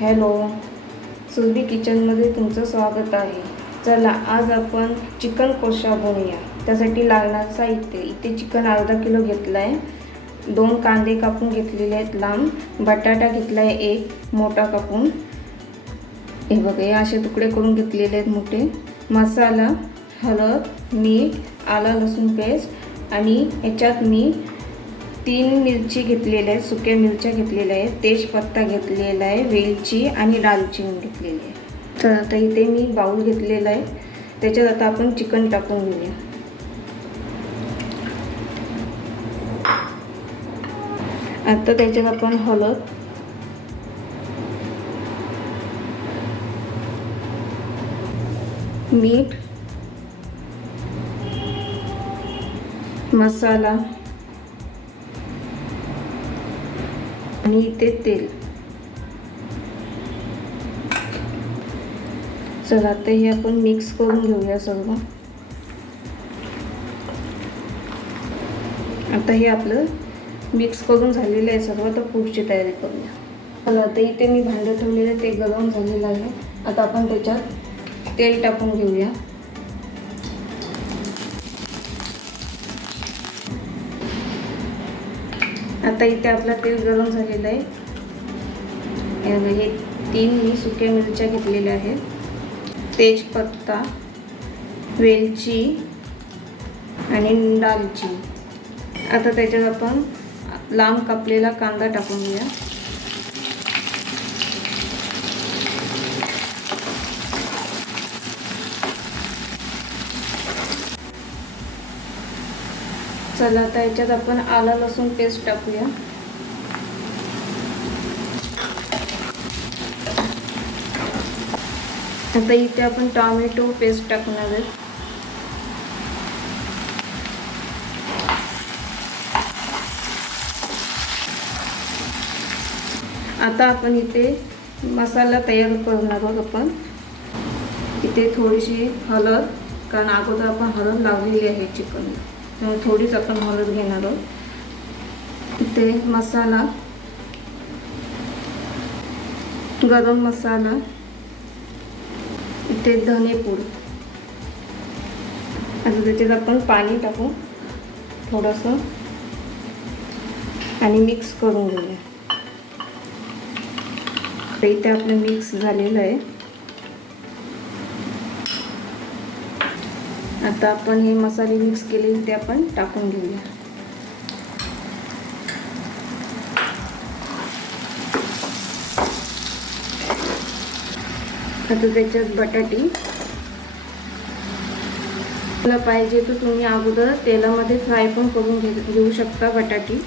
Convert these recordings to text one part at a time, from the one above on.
Hello, Surabhi किचनमध्ये तुमचं स्वागत आहे. चला, आज आपण चिकन कोशा बनवूया. त्यासाठी लागणारं साहित्य इथे चिकन अर्धा किलो घेतलं आहे, 2 कांदे कापून घेतलेले आहेत लांब, बटाटा घेतला आहे 1 मोठा कापून, हे बघा हे असे तुकडे करून घेतलेले आहेत मोठे. मसाला, हळद, मीठ, आलं लसूण पेस्ट आणि याच्यात मी 3 मिरची घेतलेल्या आहेत, सुक्या मिरच्या घेतलेल्या आहेत, तेजपत्ता घेतलेला आहे, वेलची आणि दालचिनी घेतलेली आहे. तर आता इथे मी बाउल घेतलेला आहे, त्याच्यात आता आपण चिकन टाकून घेऊया. आता त्याच्यात आपण हळद, मीठ, मसाला आणि इथे तेल. चला आता हे आपण मिक्स करून घेऊया सर्व. आता हे आपलं मिक्स करून झालेलं आहे सर्व. आता पुढची तयारी करूया. चला आता इथे मी भांडं ठेवलेलं आहे, ते गरम झालेलं आहे. आता आपण त्याच्यात तेल टाकून घेऊया. आता इथे आपला तेल गरम झालेलं आहे. हे 3 मी सुक्या मिरच्या घेतलेल्या आहेत, तेजपत्ता, वेलची आणि दालचिनी. आता त्याच्यात आपण लांब कापलेला कांदा टाकून घेऊया. चला आता याच्यात आपण आलं लसूण पेस्ट टाकूया. आता इथे आपण टोमॅटो पेस्ट टाकणार आहे. आता आपण इथे मसाला तयार करणार आहोत. आपण इथे थोडीशी हळद, कारण अगोदर आपण हळद लावलेली आहे चिकनला, त्यामुळे थोडीच आपण हळद घेणार आहोत. इथे मसाला, गरम मसाला, इथे धनेपूड. आता त्याच्यात आपण पाणी टाकू थोडंसं आणि मिक्स करून घेऊया. इथे आपलं मिक्स झालेलं आहे. आता आपण हे मसाले मिक्स केले ते आपण टाकून घेऊया. आता त्याच्यात बटाटी, तुला पाहिजे तर तुम्ही अगोदर तेलामध्ये फ्राय पण करून घेऊ शकता बटाटी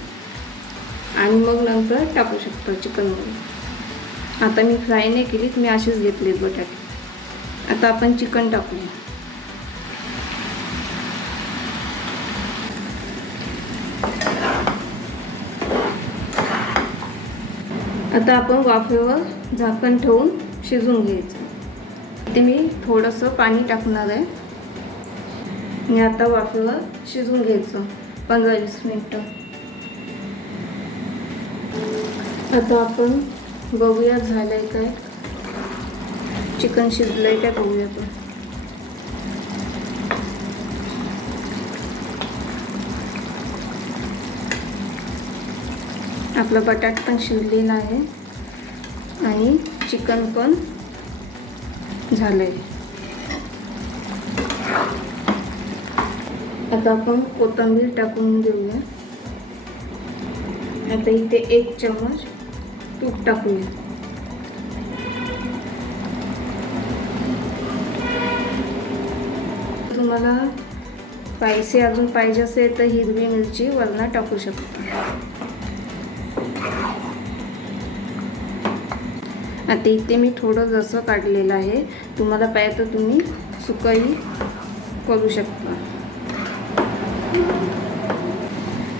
आणि मग नंतर टाकू शकता चिकनमध्ये. आता मी फ्राय नाही केली, मी अशीच घेतली बटाटे. आता आपण चिकन टाकूया. आता आपण वाफेवर झाकण ठेवून शिजवून घ्यायचं. इथे मी थोडंसं पाणी टाकणार आहे आणि आता वाफेवर शिजवून घ्यायचं 15-20 मिनिटं. आता आपण बघूया झालंय काय, चिकन शिजलंय काय बघूया आपण. आपला बटाटा पण शिजलेला आहे आणि चिकन पण झालंय. आता आपण कोथिंबीर टाकून घेऊया. आता इथे 1 चम्मच तूप टाकूया. तुम्हाला स्पायसी अजून पाहिजे असेल तर हिरवी मिरची वरनं टाकू शकता. आता इथे मी थोडं रस्सा काढलेलं आहे, तुम्हाला पाहिजे तर तुम्ही सुकंही करू शकता.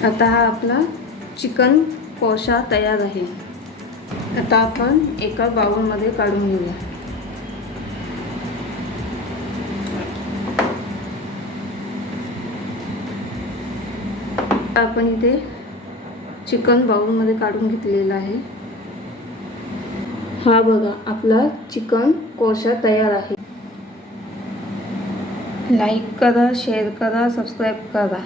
आता हा आपला चिकन कोशा तयार आहे. आता आपण एका बाउलमध्ये काढून घेऊया. आपण इथे चिकन बाउलमध्ये काढून घेतलेलं आहे. हा बघा आपला चिकन कोळसा तयार आहे. लाईक करा, शेअर करा, सबस्क्राईब करा.